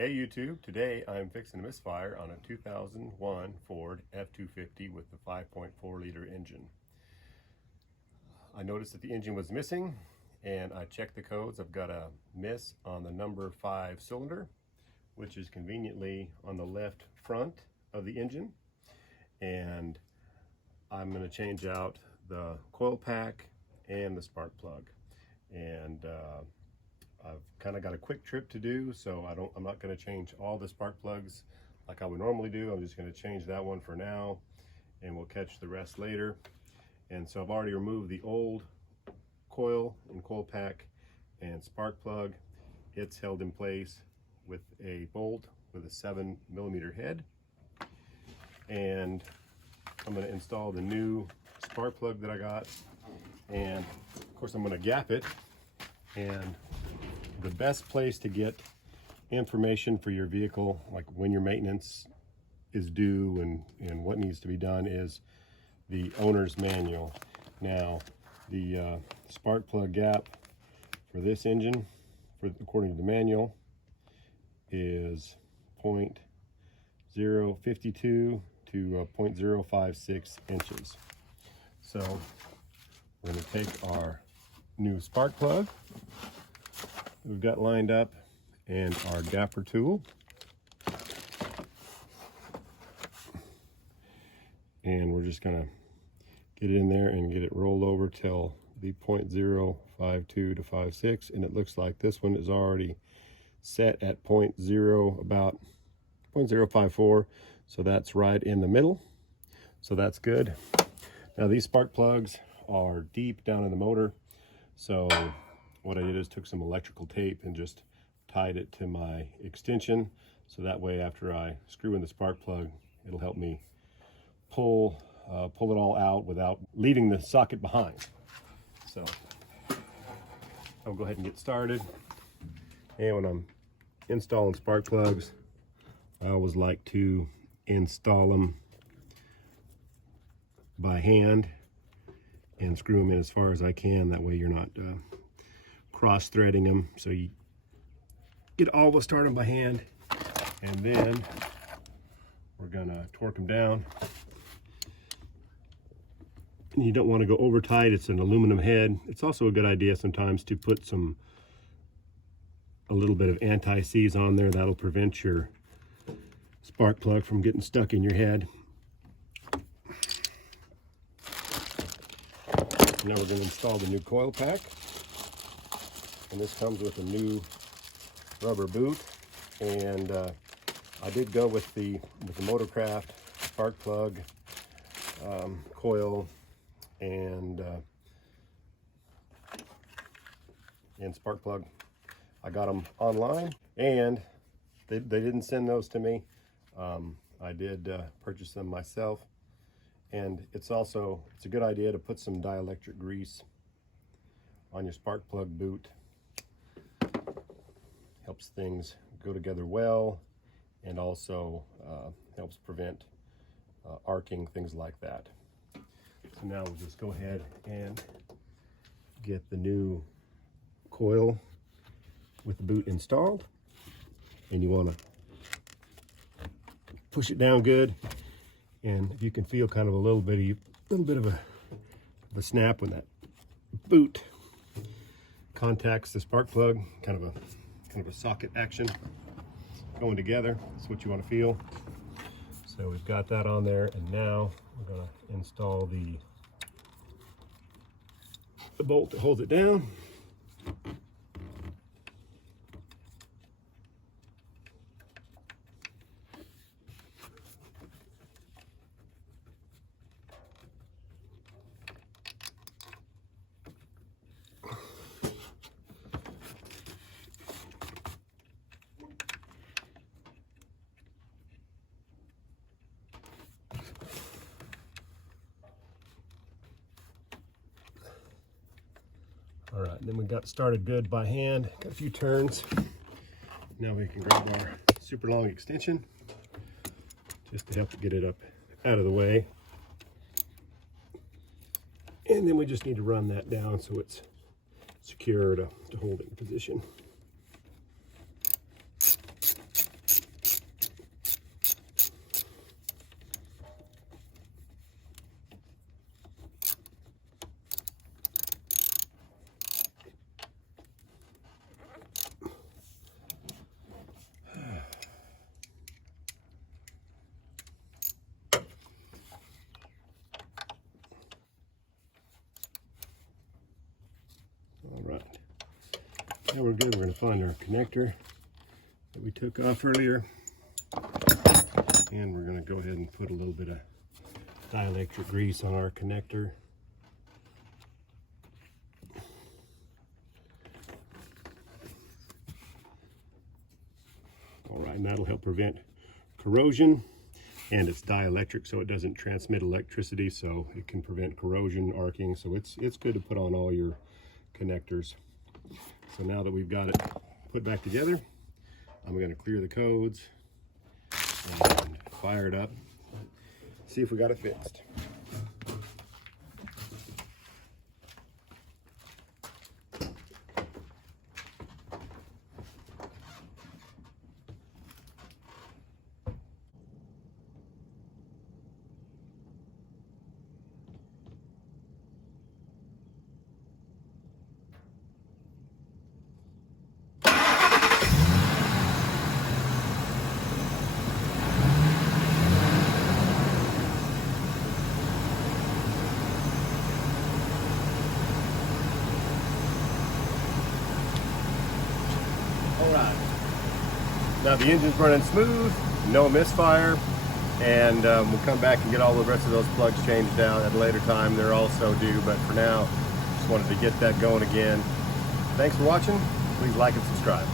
Hey YouTube, today I'm fixing a misfire on a 2001 Ford F-250 with the 5.4 liter engine. I noticed that the engine was missing and I checked the codes. I've got a miss on the number 5 cylinder, which is conveniently on the left front of the engine. And I'm going to change out the coil pack and the spark plug. And I've kind of got a quick trip to do, so I'm not going to change all the spark plugs like I would normally do. I'm just going to change that one for now, and we'll catch the rest later. And so I've already removed the old coil and coil pack and spark plug. It's held in place with a bolt with a 7mm head. And I'm going to install the new spark plug that I got, and of course I'm going to gap it. And the best place to get information for your vehicle, like when your maintenance is due and what needs to be done, is the owner's manual. Now, the spark plug gap for this engine, according to the manual, is 0.052 to 0.056 inches. So we're going to take our new spark plug we've got lined up and our gapper tool, and we're just gonna get it in there and get it rolled over till the 0.052 to 56, and it looks like this one is already set at about 0.054, so that's right in the middle, so that's good. Now these spark plugs are deep down in the motor, so what I did is took some electrical tape and just tied it to my extension, so that way after I screw in the spark plug, it'll help me pull it all out without leaving the socket behind. So I'll go ahead and get started. And when I'm installing spark plugs, I always like to install them by hand and screw them in as far as I can. That way you're not cross-threading them, so you always start them by hand, and then we're gonna torque them down. And you don't want to go over tight. It's an aluminum head. It's also a good idea sometimes to put a little bit of anti-seize on there. That'll prevent your spark plug from getting stuck in your head. Now we're going to install the new coil pack. And this comes with a new rubber boot, and I did go with the Motorcraft spark plug, coil, and spark plug. I got them online, and they didn't send those to me. I did purchase them myself, and it's a good idea to put some dielectric grease on your spark plug boot. Helps things go together well, and also helps prevent arcing, things like that. So now we'll just go ahead and get the new coil with the boot installed, and you want to push it down good, and if you can feel kind of a little bit of a snap when that boot contacts the spark plug, kind of a socket action going together. That's what you want to feel. So we've got that on there, and now we're going to install the bolt that holds it down. All right, then we got started good by hand, got a few turns. Now we can grab our super long extension just to help get it up out of the way. And then we just need to run that down so it's secure to holding position. Now we're good. We're going to find our connector that we took off earlier. And we're going to go ahead and put a little bit of dielectric grease on our connector. All right, and that'll help prevent corrosion. And it's dielectric, so it doesn't transmit electricity, so it can prevent corrosion, arcing. So it's good to put on all your connectors. So now that we've got it put back together, I'm going to clear the codes and fire it up, see if we got it fixed. Alright, now the engine's running smooth, no misfire, and we'll come back and get all the rest of those plugs changed out at a later time. They're also due, but for now, just wanted to get that going again. Thanks for watching. Please like and subscribe.